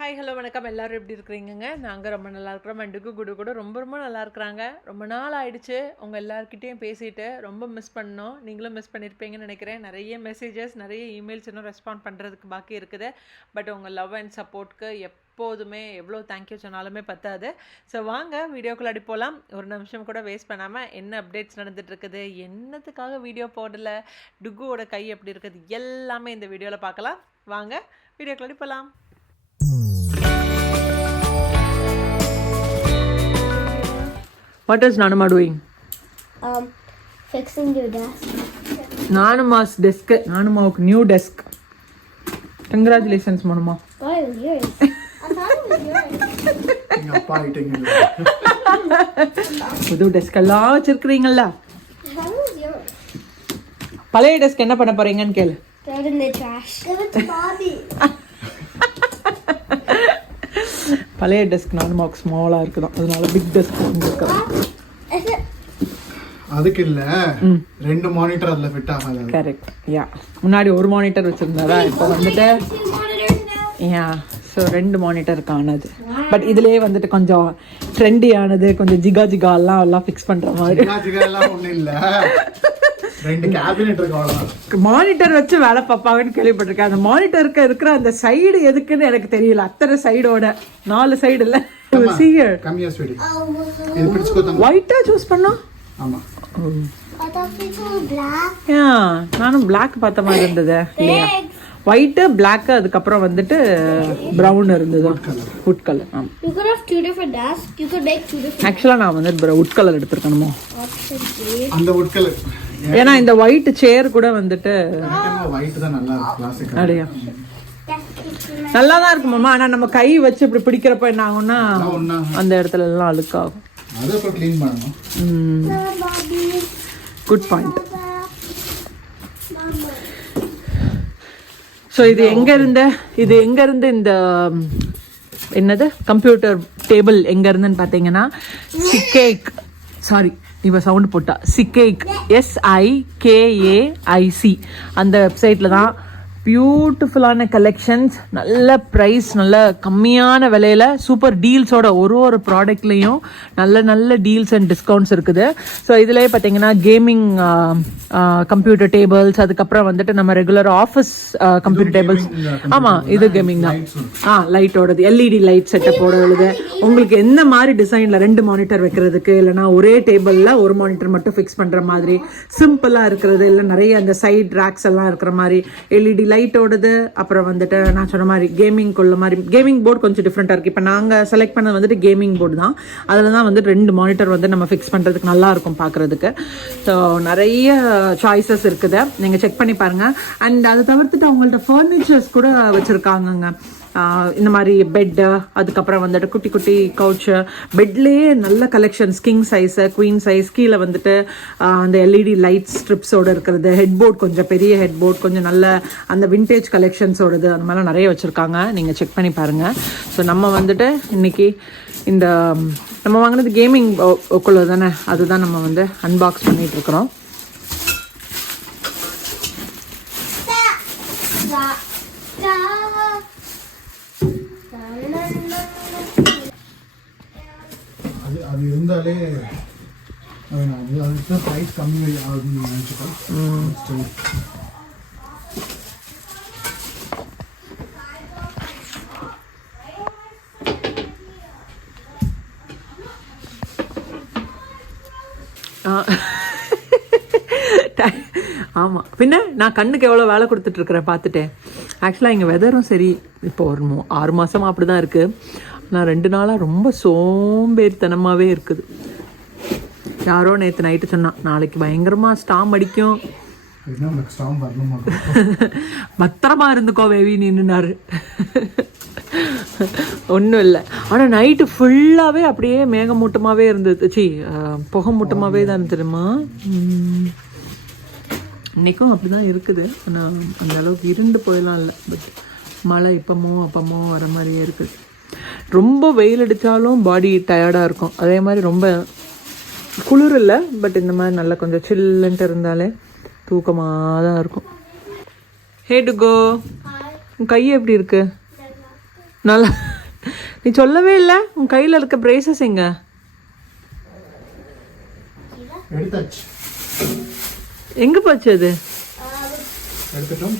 Hi hello வணக்கம். எல்லோரும் எப்படி இருக்கிறீங்க? நாங்கள் ரொம்ப நல்லா இருக்கிறோம். டுகு குடு கூட ரொம்ப நல்லா இருக்கிறாங்க. ரொம்ப நாள் ஆயிடுச்சு உங்கள் எல்லாருக்கிட்டேயும் பேசிட்டு. ரொம்ப மிஸ் பண்ணோம். நீங்களும் மிஸ் பண்ணியிருப்பீங்கன்னு நினைக்கிறேன். நிறைய மெசேஜஸ், நிறைய இமெயில்ஸ் இன்னும் ரெஸ்பாண்ட் பண்ணுறதுக்கு பாக்கி இருக்குது. பட் உங்கள் லவ் அண்ட் சப்போர்ட்க்கு எப்போதுமே எவ்வளோ தேங்க்யூ சொன்னாலுமே பத்தாது. ஸோ வாங்க வீடியோக்குள்ள அடி போகலாம். ஒரு நிமிஷம் கூட வேஸ்ட் பண்ணாமல் என்ன அப்டேட்ஸ் நடந்துட்டு இருக்குது, என்னத்துக்காக வீடியோ போடலை, டுகுவோட கை எப்படி இருக்குது, எல்லாமே இந்த வீடியோவில் பார்க்கலாம். வாங்க வீடியோக்குள்ள அடி போகலாம். What is Nanuma doing? Fixing your desk. Nanuma's desk. Nanumavukku new desk. Congratulations, Manuma. Why is yours? I thought it was yours. எங்க அப்பா ஐட்டங்க. புது டெஸ்க் எல்லாம் வச்சிருக்கீங்கல்ல? How was yours? பழைய டெஸ்க் என்ன பண்ண போறீங்கன்னு கேளு. Throw it in the trash. Give it to Bobby. பழைய டெஸ்க் நானுமாவுக்கு ஸ்மாலாக இருக்குதான், அதனால பிக் டெஸ்க் வந்துருக்குறேன். அதுக்கு இல்ல, ரெண்டு மானிட்டர் அதுல ஃபிட் ஆகாது. கரெக்ட். யா, முன்னாடி ஒரு மானிட்டர் வச்சிருந்தாரா, இப்போ வந்துட்டு யா ஸோ ரெண்டு மானிட்டர் காணது. பட் இதுலயே வந்துட்டு கொஞ்சம் ட்ரெண்டியானது, கொஞ்சம் ஜிகாலாம் ஃபிக்ஸ் பண்ற மாதிரி. எல்லாம் ஒண்ணும் இல்ல, ரெண்டு கேபினெட் இருக்கு அவ்வளவுதான். மானிட்டர் வச்சு வேலை பார்ப்பாங்கன்னு கேள்விப்பட்டிருக்கேன். அந்த மானிட்டருக்கு இருக்கிற அந்த சைடு எதுக்குன்னு எனக்கு தெரியல. அத்தனை சைடோட 4 சைடு இல்ல, கம்மியா ஸ்வீட். இது பிடிச்சுக்கோ. ஒயிட்டா சூஸ் பண்ணோம். ஆமா, I thought we chose black. யா, நானும் பிளாக் பார்த்த மாதிரி இருந்தது இல்லையா. ஒயிட்டு பிளாக், அதுக்கப்புறம் வந்துட்டு ப்ரௌன் இருந்தது, வுட் கலர். ஆமாம், You could have 2 different desks. You could make 2 different. ஆக்சுவலாக நான் வந்து வுட் கலர் எடுத்துருக்கணுமோ. அந்த வுட் கலர். ஏன்னா இந்த ஒயிட் சேர் கூட வந்துட்டு ஒயிட் தான் நல்லா இருக்கு, கிளாசிக். அப்படியா, நல்லா தான் இருக்கு மாமா. ஆனால் நம்ம கை வச்சு இப்படி பிடிக்கிறப்ப என்ன ஆகும்னா அந்த இடத்துல எல்லாம் அழுக்காகும். அதை இப்போ க்ளீன் பண்ணணும். Good point. ஸோ இது எங்க இருந்து இந்த என்னது கம்ப்யூட்டர் டேபிள் எங்க இருந்துன்னு பார்த்தீங்கன்னா, சிக்கேக், சாரி இவ சவுண்ட் போட்டா, சிக்கேக் SIKAIC அந்த வெப்சைட்ல தான் பியூட்டிஃபுல்லான கலெக்ஷன்ஸ், நல்ல ப்ரைஸ், நல்ல கம்மியான விலையில சூப்பர் டீல்ஸோட ஒரு ப்ராடக்ட்லேயும் நல்ல டீல்ஸ் அண்ட் டிஸ்கவுண்ட்ஸ் இருக்குது. ஸோ இதுலேயே பார்த்தீங்கன்னா கேமிங் கம்ப்யூட்டர் டேபிள்ஸ், அதுக்கப்புறம் வந்துட்டு நம்ம ரெகுலர் ஆஃபீஸ் கம்ப்யூட்டர் டேபிள்ஸ். ஆமாம், இது கேமிங் தான். லைட்டோடது, LED லைட் செட்டப்போட எழுது. உங்களுக்கு எந்த மாதிரி டிசைனில் 2 மானிட்டர் வைக்கிறதுக்கு, இல்லைனா ஒரே டேபிளில் ஒரு மானிட்டர் மட்டும் ஃபிக்ஸ் பண்ணுற மாதிரி சிம்பிளாக இருக்கிறது, இல்லை நிறைய அந்த சைட் ரேக்ஸ் எல்லாம் இருக்கிற மாதிரி LED லைட்டோடது. அப்புறம் வந்துட்டு நான் சொன்ன மாதிரி கேமிங்குள்ள மாதிரி, கேமிங் போர்டு கொஞ்சம் டிஃப்ரெண்ட்டாக இருக்குது. இப்போ நாங்கள் செலக்ட் பண்ணது வந்துட்டு கேமிங் போர்டு தான். அதில் தான் வந்துட்டு 2 மானிட்டர் வந்து நம்ம ஃபிக்ஸ் பண்ணுறதுக்கு நல்லாயிருக்கும் பார்க்குறதுக்கு. ஸோ நிறைய சாய்ஸஸ் இருக்குது, நீங்கள் செக் பண்ணி பாருங்கள். அண்ட் அதை தவிர்த்துட்டு அவங்கள்ட்ட ஃபர்னிச்சர்ஸ் கூட வச்சுருக்காங்கங்க. இந்த மாதிரி பெட்டு, அதுக்கப்புறம் வந்துட்டு குட்டி கவுச்சு, பெட்லேயே நல்ல collections, king size, queen size, கீழே வந்துட்டு அந்த LED லைட் ஸ்ட்ரிப்ஸோடு இருக்கிறது, ஹெட் போர்ட், கொஞ்சம் பெரிய ஹெட் போர்ட், கொஞ்சம் நல்ல அந்த விண்டேஜ் கலெக்ஷன்ஸோடது, அந்த மாதிரிலாம் நிறைய வச்சுருக்காங்க. நீங்கள் செக் பண்ணி பாருங்கள். ஸோ நம்ம வந்துட்டு இன்றைக்கி இந்த நம்ம வாங்கினது கேமிங் குள்ள தானே, அதுதான் நம்ம வந்து அன்பாக்ஸ் பண்ணிகிட்ருக்குறோம். அது இருந்தாலே அதுக்கு ப்ரைஸ் கம்மி ஆகுதுன்னு நினச்சிட்டேன். ஆமாம், பின்ன நான் கண்ணுக்கு எவ்வளோ வேலை கொடுத்துட்ருக்குறேன் பார்த்துட்டேன். ஆக்சுவலாக இங்கே வெதரும் சரி, இப்போ ஒரு 6 மாதமாக அப்படி தான் இருக்குது. நான் 2 நாளாக ரொம்ப சோம்பேறித்தனமாகவே இருக்குது. யாரோ நேற்று நைட்டு சொன்னான், நாளைக்கு பயங்கரமாக ஸ்டாம் அடிக்கும், பத்திரமா இருந்துக்கோ வேவி நின்றுனாரு. ஒன்றும் இல்லை, ஆனால் நைட்டு ஃபுல்லாகவே அப்படியே மேகமூட்டமாகவே இருந்தது. புகை மூட்டமாகவே தான் தெரியுமா. இன்றைக்கும் அப்படி தான் இருக்குது. ஆனால் அந்த அளவுக்கு இருண்டு போயெல்லாம் இல்லை. பட் மழை அப்பமோ வர மாதிரியே இருக்குது. ரொம்ப வெயில் அடித்தாலும் பாடி டயர்டாக இருக்கும். அதே மாதிரி ரொம்ப குளிர் இல்லை, பட் இந்த மாதிரி நல்லா கொஞ்சம் சில்லுன்ட்டு இருந்தாலே தூக்கமாக தான் இருக்கும். ஹே டுகோ, உன் கை எப்படி இருக்கு? நல்லா நீ சொல்லவே இல்லை உன் கையில் இருக்க பிரேசஸ் எங்க? எடுத்தாச்சு. எங்க போச்சு அது? எடுத்துட்டோம்.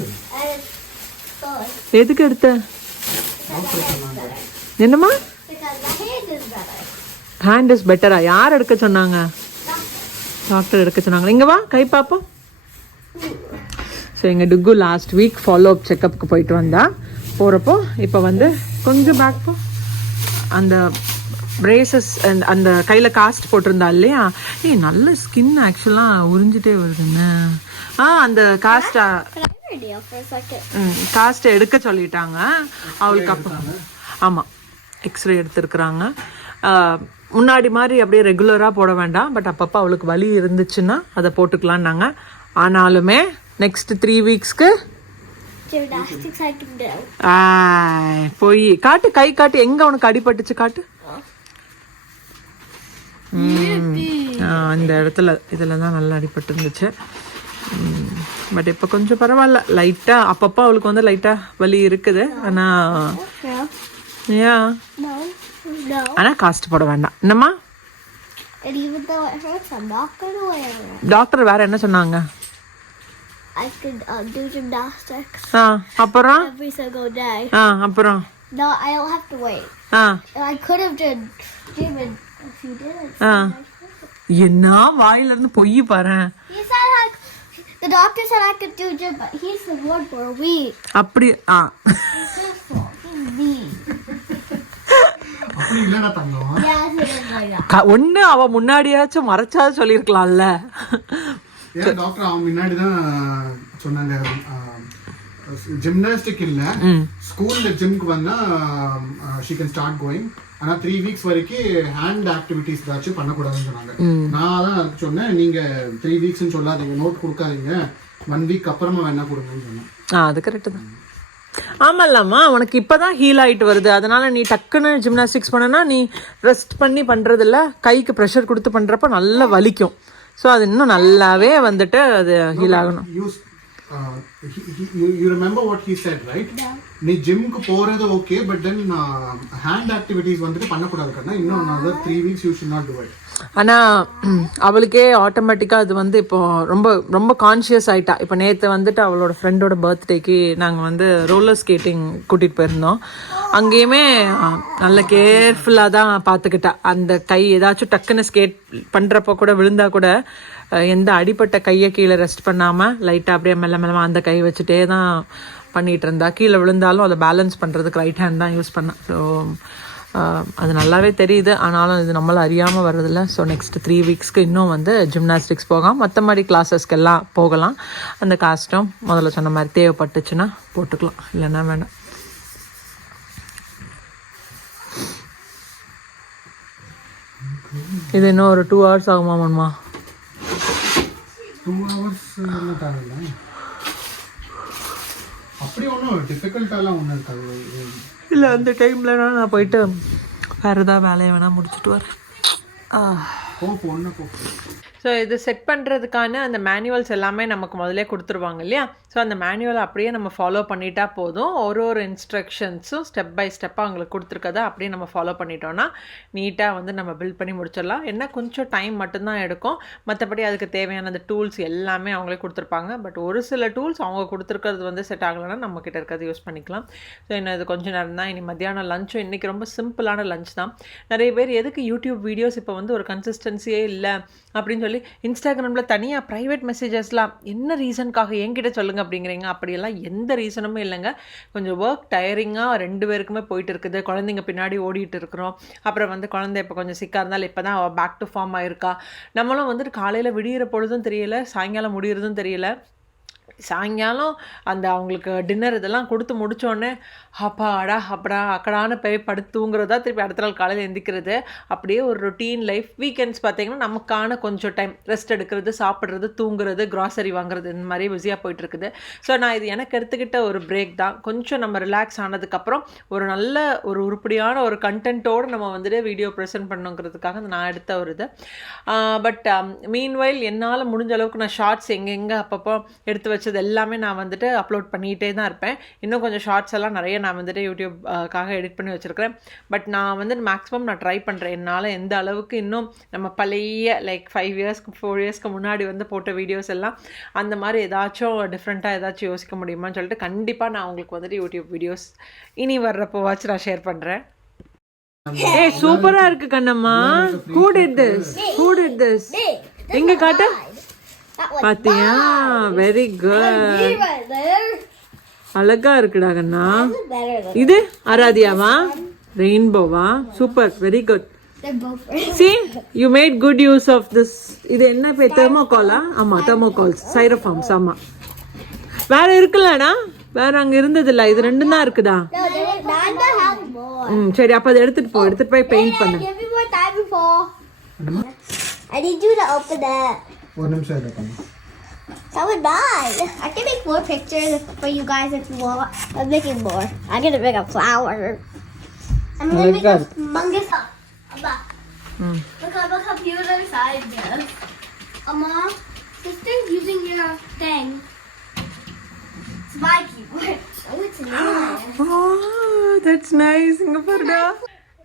எதுக்கு எடுத்த? என்னம்மா? ஹேண்ட் இஸ் பெட்டரா? யார் எடுக்க சொன்னாங்க? டாக்டர் எடுக்க சொன்னாங்க. இங்க வா, கை பாப்போம். ஸோ எங்கள் டுக்கு லாஸ்ட் வீக் ஃபாலோ அப் செக்கப்புக்கு போயிட்டு வந்தா. போகிறப்போ இப்போ வந்து கொஞ்சம் பேக் போ, அந்த பிரேசஸ் அந்த கையில் காஸ்ட் போட்டிருந்தா இல்லையா, நல்ல ஸ்கின் ஆக்சுவலாக உறிஞ்சிட்டே வருதுன்னு. அந்த காஸ்ட்டை எடுக்க சொல்லிட்டாங்க அவளுக்கு. அப்போ ஆமாம், எக்ஸ்ரே எடுத்துருக்குறாங்க. முன்னாடி மாதிரி அப்படியே ரெகுலராக போட வேண்டாம், பட் அப்பப்போ அவளுக்கு வலி இருந்துச்சுன்னா அதை போட்டுக்கலான்னாங்க. ஆனாலுமே நெக்ஸ்ட் 3 வீக்ஸ்க்கு போய் காட்டு, கை காட்டு, எங்க உனக்கு அடிபட்டுச்சு காட்டு. இந்த இடத்துல இதில் தான் நல்லா அடிபட்டு இருந்துச்சு. பட் இப்போ கொஞ்சம் பரவாயில்ல, லைட்டாக அப்பப்போ அவளுக்கு வந்து லைட்டாக வலி இருக்குது. ஆனால் காஸ்ட் போட வேண்டாம். என்னம்மா? டாக்டர் வேற என்ன சொன்னாங்க? I could do gymnastics அப்புறம் every single day. அப்புறம் No, I don't have to wait. I could have done gym in a few days. என்ன வாயில இருந்து பொய் பாரு. He said the doctor said I could do gym, but he's the one for a week. அப்படி He's me. அப்படி இல்லடா தங்கம். ஒண்ணு அவ முன்னாடியாச்சும் மறைச்சாவது சொல்லிருக்கலாம்ல. ஏன் டாக்டர் அவங்க முன்னாடி தான் சொன்னாங்க, ஜிம்னாஸ்டிக் இல்ல, ஸ்கூல்ல ஜிம்க்கு வந்தா she can start going. ஆனா 3 வீக்ஸ் வரைக்கும் ஹேண்ட் ஆக்டிவிட்டிஸ் ஏதாச்சும் பண்ணக்கூடாதுன்னு சொன்னாங்க. நான் தான் அதுக்கு சொன்னேன், நீங்க 3 வீக்ஸ்ன்னு சொல்லாதீங்க, நோட் கொடுக்காதீங்க, 1 வீக் அப்புறமா வேணா கொடுங்கன்னு சொன்னேன். அது கரெக்ட் தான். ஆமாம்லம்மா, உனக்கு இப்போதான் ஹீல் ஆகிட்டு வருது, அதனால நீ டக்குன்னு ஜிம்னாஸ்டிக்ஸ் பண்ணனா நீ ரெஸ்ட் பண்ணி பண்ணுறதில்ல, கைக்கு ப்ரெஷர் கொடுத்து பண்ணுறப்ப நல்லா வலிக்கும். ஸோ அது இன்னும் நல்லாவே வந்துட்டு அது ஹீல் ஆகணும். You remember what he said, right? நீ ஜிம்க்கு போறது okay, but then hand activities வந்துட்டு பண்ணக்கூடாது கண்ணா. இன்னும் another 3 weeks you should not do it. ஆனால் அவளுக்கே ஆட்டோமேட்டிக்காக அது வந்து இப்போ ரொம்ப ரொம்ப கான்ஷியஸ் ஆகிட்டா. இப்போ நேற்று வந்துட்டு அவளோட ஃப்ரெண்டோட பர்த்டேக்கு நாங்கள் வந்து ரோலர் ஸ்கேட்டிங் கூட்டிகிட்டு போயிருந்தோம். அங்கேயுமே நல்ல கேர்ஃபுல்லாக தான் பார்த்துக்கிட்டா. அந்த கை ஏதாச்சும் டக்குன்னு ஸ்கேட் பண்ணுறப்போ கூட விழுந்தா கூட எந்த அடிப்பட்ட கையை கீழே ரெஸ்ட் பண்ணாமல் லைட்டாக அப்படியே மெல்ல மெல்லமாக அந்த கை வச்சுட்டே தான் பண்ணிகிட்டு இருந்தா. கீழே விழுந்தாலும் அதை பேலன்ஸ் பண்ணுறதுக்கு ரைட் ஹேண்ட் தான் யூஸ் பண்ணேன். ஸோ அது நல்லாவே தெரியுது, ஆனாலும் இது நம்மளை அறியாமல் வர்றதில்ல. ஸோ நெக்ஸ்ட் 3 வீக்ஸ்க்கு இன்னும் வந்து ஜிம்னாஸ்டிக்ஸ் போகாமல் மற்ற மாதிரி கிளாஸஸ்க்கெல்லாம் போகலாம். அந்த காஸ்ட்டும் முதல்ல சொன்ன மாதிரி தேவைப்பட்டுச்சுன்னா போட்டுக்கலாம், இல்லைன்னா வேண்டாம். இது இன்னும் ஒரு 2 hours ஆகுமாம்மா? 2 hours தேவையில்லை, அப்படி ஒன்றும் டிஃபிகல்ட்டாலாம் ஒன்றும் இருக்காது. இல்லை, அந்த டைமில் நான் போயிட்டு வேறு ஏதாவது வேலையை வேணால் முடிச்சுட்டு வரேன். ஸோ இது செட் பண்ணுறதுக்கான அந்த மேனுவல்ஸ் எல்லாமே நமக்கு முதலே கொடுத்துருவாங்க இல்லையா. ஸோ அந்த மேனுவலை அப்படியே நம்ம ஃபாலோ பண்ணிட்டா போதும். ஒரு இன்ஸ்ட்ரக்ஷன்ஸும் ஸ்டெப் பை ஸ்டெப்பாக அவங்களுக்கு கொடுத்துருக்கதை அப்படியே நம்ம ஃபாலோ பண்ணிட்டோன்னா நீட்டாக வந்து நம்ம பில்ட் பண்ணி முடிச்சிடலாம். என்ன கொஞ்சம் டைம் மட்டும்தான் எடுக்கும், மற்றபடி அதுக்கு தேவையான அந்த டூல்ஸ் எல்லாமே அவங்களே கொடுத்துருப்பாங்க. பட் ஒரு சில டூல்ஸ் அவங்க கொடுத்துருக்கிறது வந்து செட் ஆகலைன்னா நம்மக்கிட்ட இருக்கிறது யூஸ் பண்ணிக்கலாம். ஸோ இன்னும் இது கொஞ்சம் நேரம் தான். இனி மத்தியானம் லஞ்சும் இன்றைக்கி ரொம்ப சிம்பிளான லஞ்ச் தான். நிறைய பேர் எதுக்கு யூடியூப் வீடியோஸ் இப்போ வந்து ஒரு கன்சிஸ்டன்சியே இல்லை அப்படின்னு சொல்லி இன்ஸ்டாகிராமில் தனியாக ப்ரைவேட் மெசேஜஸ்லாம் என்ன ரீசனுக்காக என்கிட்ட சொல்லுங்கள் அப்படிங்கிறீங்க. அப்படியெல்லாம் எந்த ரீசனுமே இல்லைங்க. கொஞ்சம் ஒர்க் டயரிங்காக 2 பேருக்குமே போயிட்டு இருக்குது. குழந்தைங்க பின்னாடி ஓடிட்டு இருக்கிறோம். அப்புறம் வந்து குழந்தை இப்போ கொஞ்சம் சிக்காக இருந்தாலும் இப்போ தான் அவள் பேக் டு ஃபார்ம் ஆயிருக்கா. நம்மளும் வந்துட்டு காலையில் விடிகிற பொழுதும் தெரியல, சாயங்காலம் முடிகிறதும் தெரியல. சாயங்காலம் அந்த அவங்களுக்கு டின்னர் இதெல்லாம் கொடுத்து முடித்தோடனே அப்பாடா அக்கடான போய் படுத்து தூங்குறதா, திருப்பி அடுத்த நாள் காலையில் எந்திக்கிறது, அப்படியே ஒரு ரொட்டீன் லைஃப். வீக்கெண்ட்ஸ் பார்த்திங்கன்னா நமக்கான கொஞ்சம் டைம் ரெஸ்ட் எடுக்கிறது, சாப்பிட்றது, தூங்குறது, கிராசரி வாங்குறது, இந்த மாதிரி பிஸியாக போயிட்டுருக்குது. ஸோ நான் இது எனக்கு எடுத்துக்கிட்ட ஒரு பிரேக் தான். கொஞ்சம் நம்ம ரிலாக்ஸ் ஆனதுக்கப்புறம் ஒரு நல்ல ஒரு உருப்படியான ஒரு கண்டென்ட்டோடு நம்ம வந்துட்டு வீடியோ ப்ரெசென்ட் பண்ணுங்கிறதுக்காக நான் எடுத்த ஒரு இது. பட் மீன்வைல் என்னால் முடிஞ்ச அளவுக்கு நான் ஷார்ட்ஸ் எங்கெங்கே அப்பப்போ எடுத்து வச்சு பிடிச்சது எல்லாமே நான் வந்துட்டு அப்லோட் பண்ணிகிட்டே தான் இருப்பேன். இன்னும் கொஞ்சம் ஷார்ட்ஸ் எல்லாம் நிறைய நான் வந்துட்டு யூடியூப்காக எடிட் பண்ணி வச்சுருக்கிறேன். பட் நான் வந்து மேக்ஸிமம் நான் ட்ரை பண்ணுறேன். என்னால் எந்த அளவுக்கு இன்னும் நம்ம பழைய லைக் 5 இயர்ஸ்க்கு 4 இயர்ஸ்க்கு முன்னாடி வந்து போட்ட வீடியோஸ் எல்லாம் அந்த மாதிரி ஏதாச்சும் டிஃப்ரெண்ட்டாக ஏதாச்சும் யோசிக்க முடியுமான்னு சொல்லிட்டு கண்டிப்பாக நான் உங்களுக்கு வந்துட்டு யூடியூப் வீடியோஸ் இனி வர்றப்போவாச்சும் நான் ஷேர் பண்ணுறேன். ஏய் சூப்பரா இருக்கு கண்ணம்மா. Who did this? எங்க காட்டு. பாத்தியா? Very good. அழகா இருக்குடா கண்ணா. இது ஆராதியாவா? ரெயின்போவா? Super, very good. See, you made good use of this. இது என்ன பேர்? தெர்மோகாலா? ஆமா, தெர்மோகால்ஸ், ஸ்டைரோஃபார்ம்ஸ். ஆமா. வேற இருக்குல்லடா? வேற அங்க இருந்தது இல்ல, இது ரெண்டும் தான் இருக்குதா? சரி, அப்ப அதை எடுத்துட்டு போய் பெயிண்ட் பண்ணு. I need you to open that. ஒரு நிமிஷம் இருக்கு. That would die. I can make more pictures for you guys if you want. I'm making more. I'm gonna make a flower. I'm gonna make a humongous. Look at the computer side there. Mom, this thing's using your thing. It's my keyboard. Oh, it's nice. Oh, that's nice. இங்க பாருடா.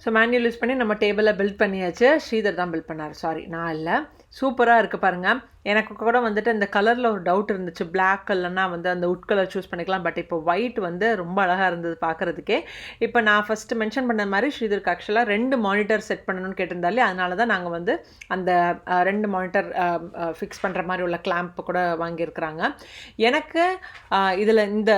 So manual use பண்ணி நம்ம டேபிளை build பண்ணியாச்சு. ஸ்ரீதர் தான் build பண்ணார், sorry நான் இல்லை. சூப்பராக இருக்குது பாருங்கள். எனக்கு கூட வந்துட்டு இந்த கலரில் ஒரு டவுட் இருந்துச்சு. பிளாக் கலர்னா வந்து அந்த உட் கலர் சூஸ் பண்ணிக்கலாம். பட் இப்போ ஒயிட் வந்து ரொம்ப அழகாக இருந்தது பார்க்குறதுக்கே. இப்போ நான் ஃபஸ்ட்டு மென்ஷன் பண்ண மாதிரி ஸ்ரீதருக்கு ஆக்சுவலாக 2 மானிட்டர் செட் பண்ணணும்னு கேட்டிருந்தாலே, அதனால தான் நாங்கள் வந்து அந்த 2 மானிட்டர் ஃபிக்ஸ் பண்ணுற மாதிரி உள்ள கிளாம்ப் கூட வாங்கியிருக்கிறாங்க. எனக்கு இதில் இந்த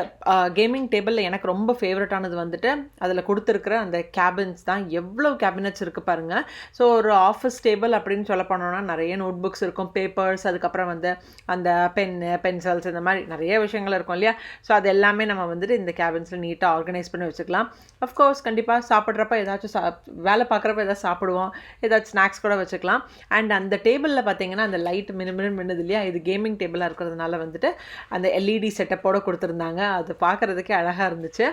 கேமிங் டேபிளில் எனக்கு ரொம்ப ஃபேவரட்டானது வந்துட்டு அதில் கொடுத்துருக்குற அந்த கேபின்ஸ் தான். எவ்வளோ கேபினட்ஸ் இருக்குது பாருங்கள். ஸோ ஒரு ஆஃபீஸ் டேபிள் அப்படின்னு சொல்ல போனோம்னா நிறைய நோட் புக்ஸ் இருக்கும், பேப்பர்ஸ், அதுக்கப்புறம் வந்து அந்த பென்சில்ஸ், இந்த மாதிரி நிறைய விஷயங்கள் இருக்கும் இல்லையா? ஸோ அது எல்லாமே நம்ம வந்துட்டு இந்த கேபின்ஸில் நீட்டாக ஆர்கனைஸ் பண்ணி வச்சுக்கலாம். அஃப்கோர்ஸ் கண்டிப்பாக சாப்பிட்றப்ப ஏதாச்சும் வேலை பார்க்குறப்ப ஏதாச்சும் சாப்பிடுவோம், ஏதாச்சும் ஸ்நாக்ஸ் கூட வச்சுக்கலாம். அண்ட் அந்த டேபிளில் பார்த்தீங்கன்னா அந்த லைட் மின்னுது இல்லையா? இது கேமிங் டேபிளாக இருக்கிறதுனால வந்துட்டு அந்த எல்இடி செட்டப்போடு கொடுத்துருந்தாங்க. அது பார்க்குறதுக்கே அழகாக இருந்துச்சு.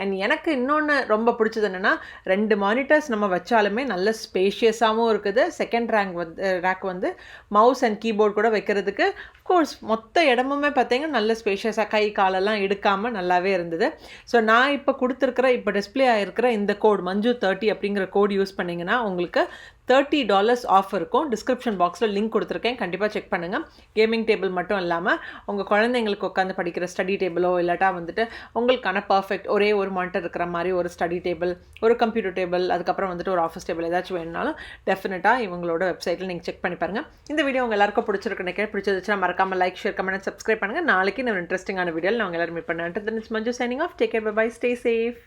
அண்ட் எனக்கு இன்னொன்று ரொம்ப பிடிச்சது என்னென்னா, 2 மானிட்டர்ஸ் நம்ம வச்சாலுமே நல்ல ஸ்பேஷியஸாகவும் இருக்குது. செகண்ட் ரேக் வந்து மவுஸ் அண்ட் கீபோர்ட் கூட வைக்கிறதுக்கு கோர்ஸ் மொத்த இடமுமே பார்த்தீங்கன்னா நல்ல ஸ்பேஷியஸாக கை காலெல்லாம் எடுக்காமல் நல்லாவே இருந்தது. ஸோ நான் இப்போ கொடுத்துருக்குற இப்போ டிஸ்பிளே ஆகிருக்கிற இந்த கோட் மஞ்சு 30 அப்படிங்கிற கோட் யூஸ் பண்ணிங்கன்னா உங்களுக்கு $30 ஆஃப் இருக்கும். டிஸ்கிரிப்ஷன் பாக்ஸில் லிங்க் கொடுத்துருக்கேன், கண்டிப்பாக செக் பண்ணுங்கள். கேமிங் டேபிள் மட்டும் இல்லாமல் உங்கள் குழந்தைங்களுக்கு உட்காந்து படிக்கிற ஸ்டடி டேபிளோ இல்லாட்டா வந்துட்டு உங்களுக்கான பர்ஃபெக்ட் ஒரே ஒரு மானிட்டர் இருக்கிற மாதிரி ஒரு ஸ்டடி டேபிள், ஒரு கம்ப்யூட்டர் டேபிள், அதுக்கப்புறம் வந்துட்டு ஒரு ஆஃபீஸ் டேபிள் ஏதாச்சும் வேணுனாலும் டெஃபினட்டாக இவங்களோட வெப்சைட்டில் நீங்கள் செக் பண்ணி பாருங்கள். இந்த வீடியோ உங்கள் எல்லாருக்கும் பிடிச்சிருக்குன்னு பிடிச்சிருச்சுன்னா மறக்காமல் லைக், ஷேர், கமெண்ட், சப்ஸ்கிரைப் பண்ணுங்கள். நாளைக்கு நான் இன்ட்ரெஸ்டிங்கான வீடியோவில் நான் எல்லாரும் மீட் பண்ணேன். Then it's Manju signing off. Take care, bye bye, stay safe.